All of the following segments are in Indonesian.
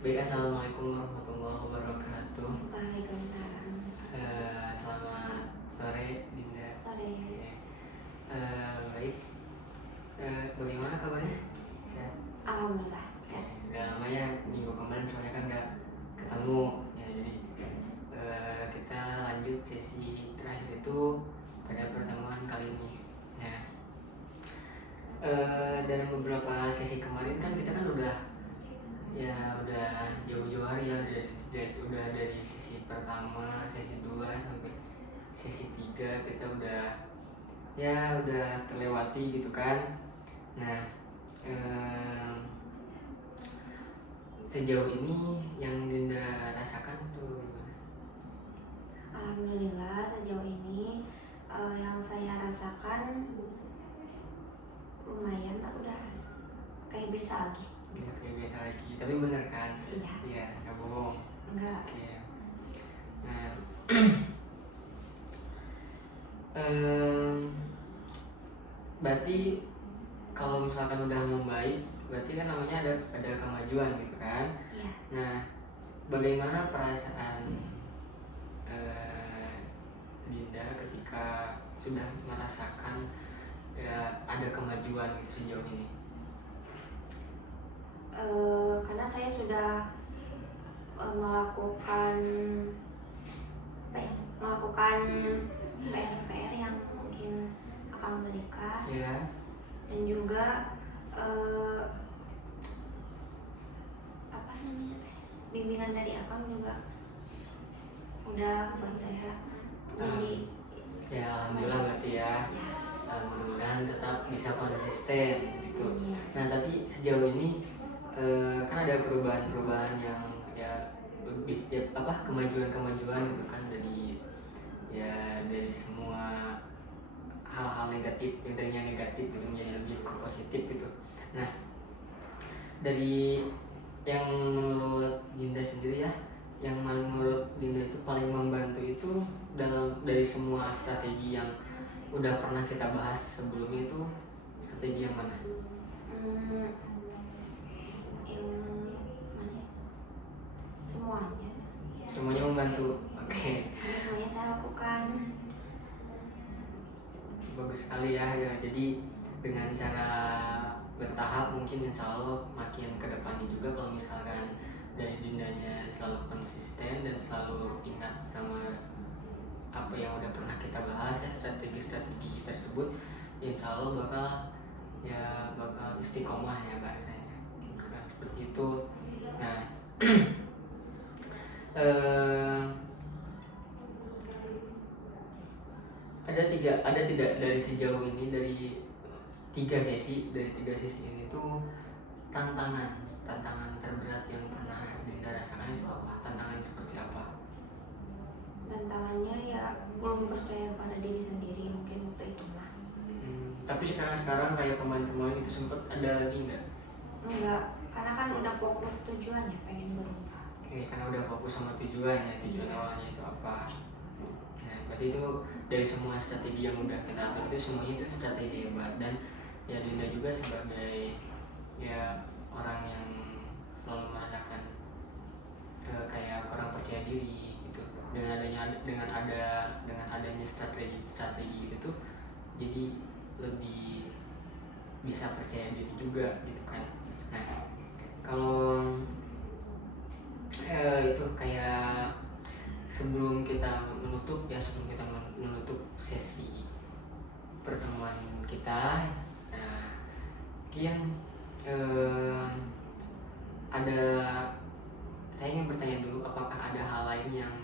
Baik, assalamualaikum warahmatullahi wabarakatuh. Waalaikumsalam. Selamat sore, Dinda. Sore. Ya. Baik. Bagaimana kabarnya? Sehat? Alhamdulillah. Ya, sudah lama ya minggu kemarin soalnya kan nggak ketemu. Ya, jadi kita lanjut sesi terakhir itu pada pertemuan kali ini. Nah, dalam beberapa sesi kemarin kan kita kan udah jauh-jauh hari ya, udah dari sesi pertama, sesi 2 sampai sesi 3 kita udah terlewati gitu kan. Nah, sejauh ini yang Dinda rasakan tuh gimana? Alhamdulillah sejauh ini yang saya rasakan lumayan, udah kayak biasa lagi. Udah kayak biasa lagi, tapi bener kan? Iya. Iya, nggak bohong. Enggak. Iya. Nah, berarti kalau misalkan udah membaik, berarti kan namanya ada kemajuan gitu kan? Iya. Nah, bagaimana perasaan Dinda ketika sudah merasakan ya ada kemajuan gitu sejauh ini? Karena saya sudah melakukan PR yang mungkin akan menikah, Ya. dan juga apa namanya teh, bimbingan dari akang juga udah buat saya jadi Ya, alhamdulillah berarti ya. Mudah-mudahan tetap bisa konsisten gitu. Nah, tapi sejauh ini kan ada perubahan-perubahan yang ya kemajuan-kemajuan gitu kan dari semua hal-hal negatif yang tadinya negatif gitu menjadi lebih ke positif gitu. Nah, dari yang menurut Dinda sendiri ya, yang menurut Dinda itu paling membantu itu dari semua strategi yang udah pernah kita bahas sebelumnya, itu strategi yang mana? Yang mana ya? Semuanya membantu. Oke. Semuanya saya lakukan. Bagus sekali ya. Jadi dengan cara bertahap mungkin insya Allah makin ke depannya juga kalau misalkan dari Dindanya selalu konsisten dan selalu ingat sama apa yang udah pernah kita bahas ya, strategi-strategi tersebut, insya Allah bakal istiqomah ya bahasanya, nah, seperti itu. Nah, ada tidak dari sejauh ini, dari tiga sesi ini tuh tantangan terberat yang pernah Dinda rasakan itu apa? Tantangan seperti apa? Tantangannya ya belum percaya pada diri sendiri mungkin waktu itu mah. Tapi sekarang kayak kemarin itu sempat ada lagi nggak? Enggak, karena kan udah fokus tujuannya pengen berubah. Oke, karena udah fokus sama tujuan awalnya itu apa. Nah, berarti itu dari semua strategi yang udah kita atur itu semuanya itu strategi hebat, dan ya Dinda juga sebagai ya orang yang selalu merasakan kayak kurang percaya diri gitu, dengan adanya strategi itu tuh jadi lebih bisa percaya diri juga gitu kan. Nah, kalau itu kayak sebelum kita menutup sesi pertemuan kita, nah mungkin saya ingin bertanya dulu, apakah ada hal lain yang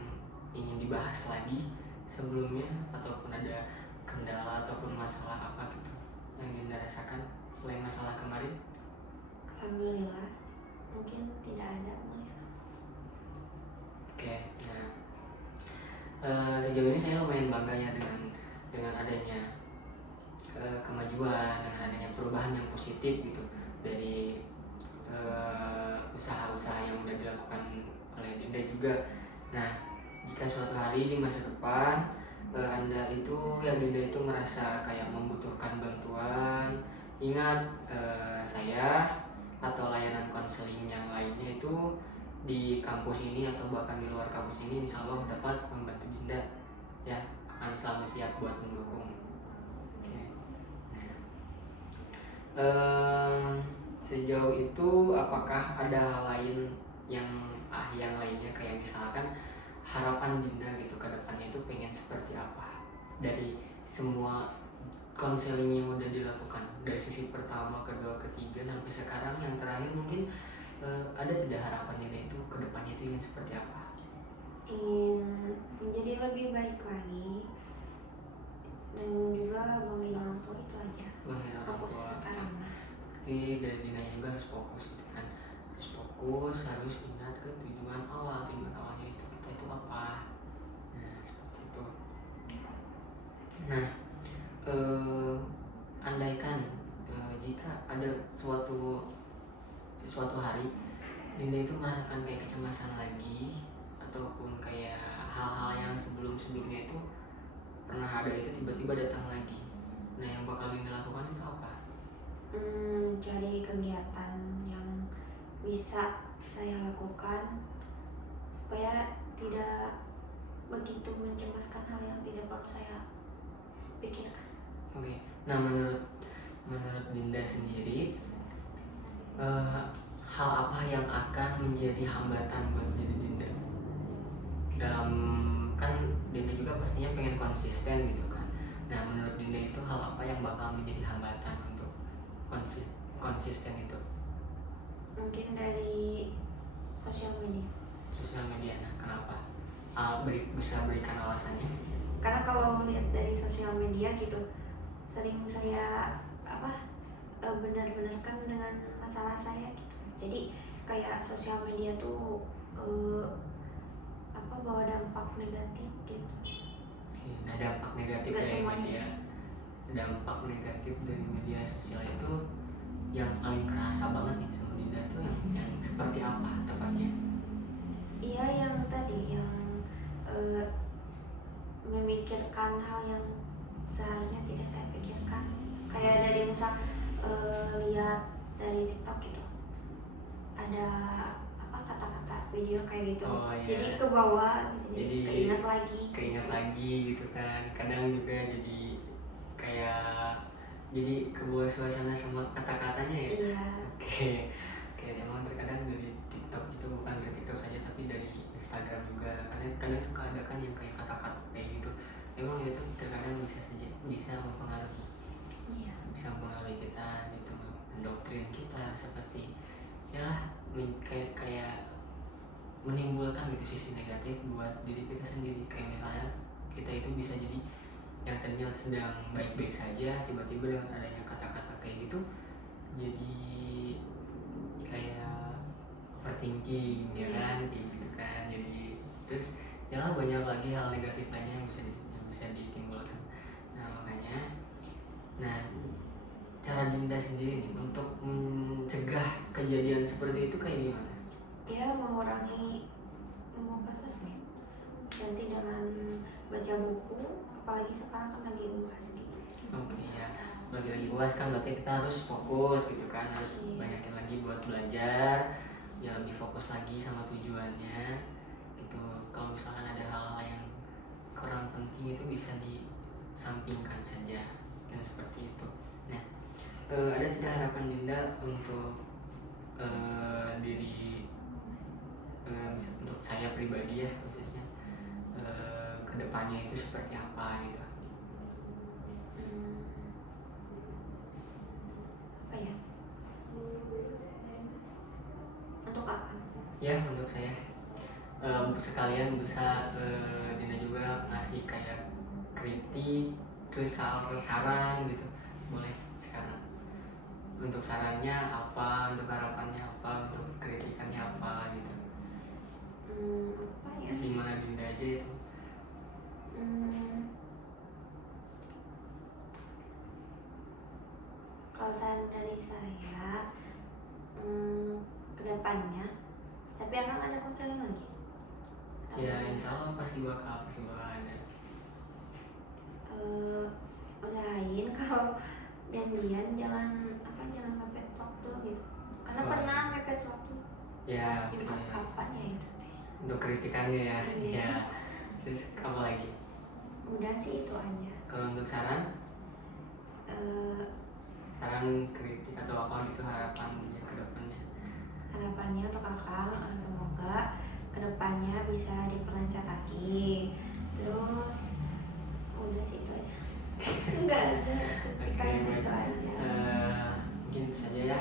ingin dibahas lagi sebelumnya, ataupun ada kendala ataupun masalah apa gitu yang Dinda rasakan selain masalah kemarin? Alhamdulillah mungkin tidak ada. Oke, nah sejauh ini saya lumayan bangga ya dengan adanya kemajuan, dengan adanya perubahan yang positif gitu dari usaha-usaha yang udah dilakukan oleh Dinda juga. Nah, jika suatu hari di masa depan Dinda itu merasa kayak membutuhkan bantuan, ingat saya atau layanan konseling yang lainnya itu di kampus ini atau bahkan di luar kampus ini, insya Allah dapat membantu Dinda ya, akan selalu siap buat mendukung. Oke. Nah, sejauh itu apakah ada hal lain yang lainnya, kayak misalkan harapan Dinda gitu ke depannya itu pengen seperti apa dari semua konseling yang udah dilakukan dari sisi pertama, kedua, ketiga sampai sekarang yang terakhir mungkin, ada tidak harapan Dinda itu ke depannya itu ingin seperti apa? Ingin menjadi lebih baik lagi dan juga membina orang tua, itu aja. Membina orang Fokus tua. sekarang. Jadi dari Dinda juga harus fokus gitu kan, harus fokus, harus ingat ke tujuan awalnya itu kita itu apa. Nah seperti itu. Nah, andaikan jika ada suatu hari Dinda itu merasakan kayak kecemasan lagi, ataupun kayak hal-hal yang sebelumnya itu pernah ada itu tiba-tiba datang lagi, nah yang bakal Dinda lakukan itu apa? Cari kegiatan yang bisa saya lakukan supaya tidak begitu mencemaskan hal yang tidak perlu saya pikirkan. Oke. Nah menurut Dinda sendiri, hal apa yang akan menjadi hambatan buat diri Dinda dalam, kan Dinda juga pastinya pengen konsisten gitu kan. Nah menurut Dinda itu hal apa yang bakal menjadi hambatan untuk konsisten itu? Mungkin dari sosial media. Sosial media. Nah kenapa? Bisa berikan alasannya? Karena kalau lihat dari sosial media gitu, sering saya benar-benarkan dengan masalah saya gitu. Jadi kayak sosial media tuh bawa dampak negatif gitu. Oke. Nah dampak negatif Nggak dari semuanya media, sih. dampak negatif dari media sosial itu yang paling kerasa banget nih sama Dinda tuh yang seperti apa tepatnya? Iya, yang tadi yang memikirkan hal yang seharusnya tidak saya pikirkan. Kayak dari misal lihat dari TikTok gitu, ada kata-kata video kayak gitu. Oh, iya. Jadi ke bawah gitu, Jadi keinget lagi gitu kan. Kadang juga jadi kayak jadi kebawa suasana sama kata-katanya ya. Iya. Oke. Emang terkadang dari TikTok itu bukan dari TikTok saja tapi dari Instagram juga. Karena kadang suka ada kan yang kayak kata-kata kayak gitu. Emang itu terkadang bisa mempengaruhi. Iya. Bisa mempengaruhi kita gitu, mendoktrin kita seperti ya kayak menimbulkan gitu sisi negatif buat diri kita sendiri. Kayak misalnya kita itu bisa jadi yang tadinya sedang baik-baik saja, tiba-tiba dengan adanya kata-kata kayak gitu jadi kayak overthinking ya kan, kayak gitu kan. Jadi terus ya banyak lagi hal negatif lainnya yang bisa ditimbulkan. Nah makanya, nah cara Dinda sendiri nih untuk mencegah kejadian seperti itu kayak gimana? Ya, mengurangi membuka sosmed. Ganti dengan baca buku, apalagi sekarang kan lagi UAS gitu. Oke ya, lagi UAS kan berarti kita harus fokus gitu kan, harus banyakin lagi buat belajar, ya lebih fokus lagi sama tujuannya gitu. Kalau misalkan ada hal-hal yang kurang penting itu bisa disampingkan saja dan seperti itu. Nah, ada tidak harapan Dinda untuk diri, untuk saya pribadi ya khususnya, kedepannya itu seperti apa gitu? Apa ya? Untuk apa? Ya untuk saya, sekalian bisa Dinda juga ngasih kayak kritik terus saran gitu, boleh sekarang. Untuk sarannya apa, untuk harapannya apa, untuk kritikannya apa gitu. Apa ya? Gimana Dinda aja itu. Kalau saran dari saya, kedepannya, tapi akan ada konseling lagi. Ya insya Allah pasti bakal ada. Usahain kalau janjian jangan mepet waktu gitu. Karena pernah mepet waktu. Ya, Pas oke. Jumat kapan ya itu teh. Untuk kritikannya ya. Iya. Ya. Terus apa lagi? Udah sih itu aja. Kalau untuk saran, Eh, saran kritik atau apa gitu harapannya ke depannya? harapannya untuk akang semoga kedepannya bisa diperlancar lagi. Terus udah sih itu aja. Enggak ada kritikan Oke, itu aja. mungkin itu saja ya.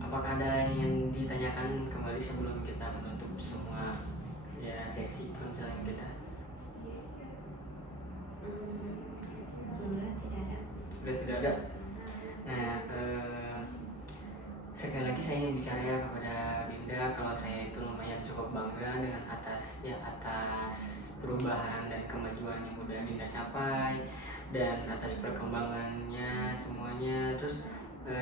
Apakah ada yang ingin ditanyakan kembali sebelum kita menutup semua ya sesi konseling kita? Udah tidak ada. Sudah tidak ada. Nah, sekali lagi saya ingin bicara ya kepada Dinda kalau saya itu lumayan cukup bangga dengan atas perubahan dan kemajuan yang udah Dinda capai dan atas perkembangannya semuanya. Terus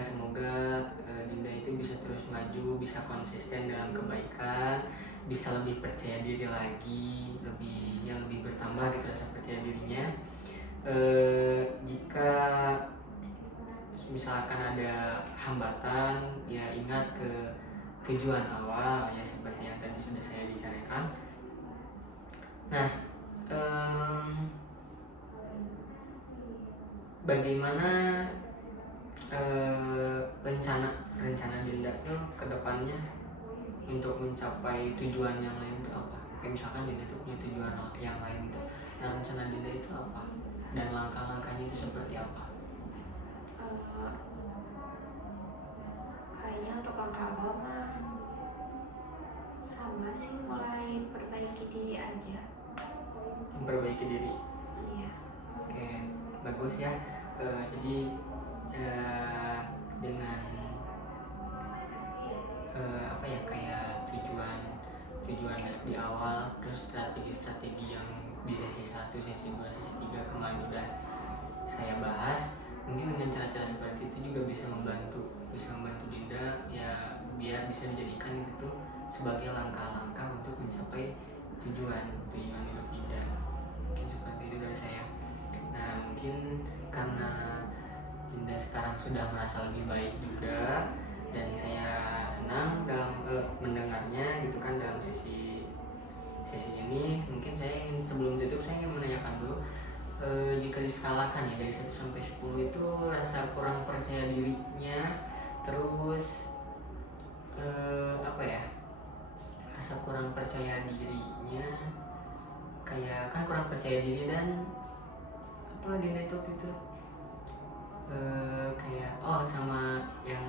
semoga Dinda itu bisa terus maju, bisa konsisten dalam kebaikan, bisa lebih percaya diri lagi, lebih bertambah gitu rasa percaya dirinya. Jika misalkan ada hambatan ya ingat ke tujuan awal ya seperti yang tadi sudah saya bicarakan. Nah, bagaimana rencana Dinda tuh ke depannya untuk mencapai tujuan yang lain itu apa? Kayak misalkan Dinda itu punya tujuan yang lain itu. Nah, rencana Dinda itu apa? Dan langkah-langkahnya itu seperti apa? Kayaknya untuk langkah awal mah sama sih, mulai perbaiki diri aja. Memperbaiki diri. Iya. Oke, bagus ya. Jadi dengan apa ya kayak tujuan di awal, terus strategi-strategi yang di sesi 1, sesi 2, sesi 3 kemarin udah saya bahas. Mungkin dengan cara-cara seperti itu juga bisa membantu Dinda ya biar bisa dijadikan itu sebagai langkah-langkah untuk mencapai tujuan hidup Dinda. Mungkin seperti itu dari saya. Nah, mungkin karena Dinda sekarang sudah merasa lebih baik juga dan saya senang dalam mendengarnya gitu kan dalam sesi ini. Mungkin saya ingin sebelum tutup saya ingin menanyakan dulu, jika diskalakan ya dari 1 sampai 10 itu rasa kurang percaya dirinya, terus apa ya, rasa kurang percaya dirinya kayak kan kurang percaya diri dan apa di network itu kayak sama yang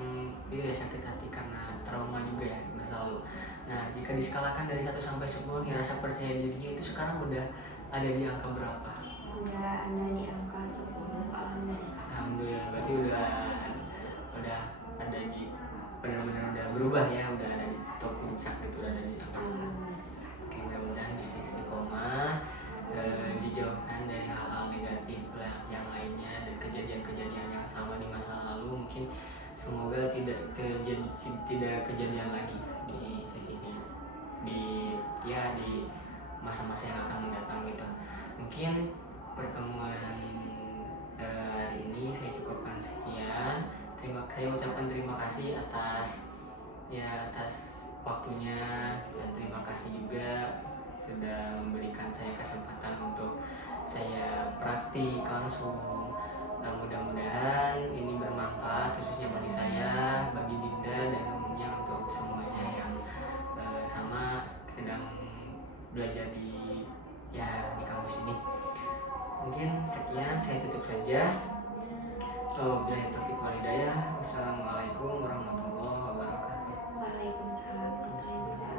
itu ya sakit hati karena trauma juga ya masa lalu. Nah, jika diskalakan dari 1 sampai 10 nih rasa percaya dirinya itu sekarang udah ada di angka berapa? Udah ada di angka 10, alhamdulillah. Alhamdulillah, berarti udah ada di benar-benar udah berubah ya, udah ada di top puncak gitu, udah ada di angka 10. Oke, mudah-mudahan bisa istiqomah, dijauhkan dari hal-hal negatif yang lainnya dan kejadian-kejadian yang sama di masa lalu. Mungkin semoga tidak kejadian lagi di sisinya di masa-masa yang akan mendatang gitu. Mungkin pertemuan hari ini saya cukupkan sekian. Saya ucapkan terima kasih atas waktunya dan terima kasih juga sudah memberikan saya kesempatan untuk saya praktik langsung. Nah, mudah-mudahan ini bermanfaat khususnya bagi saya, bagi Dinda dan umumnya untuk semuanya yang sama sedang belajar di kampus ini. Mungkin sekian, saya tutup saja. Wabillahi taufiq wal hidayah. Wassalamualaikum warahmatullahi wabarakatuh. Waalaikumsalam warahmatullahi wabarakatuh.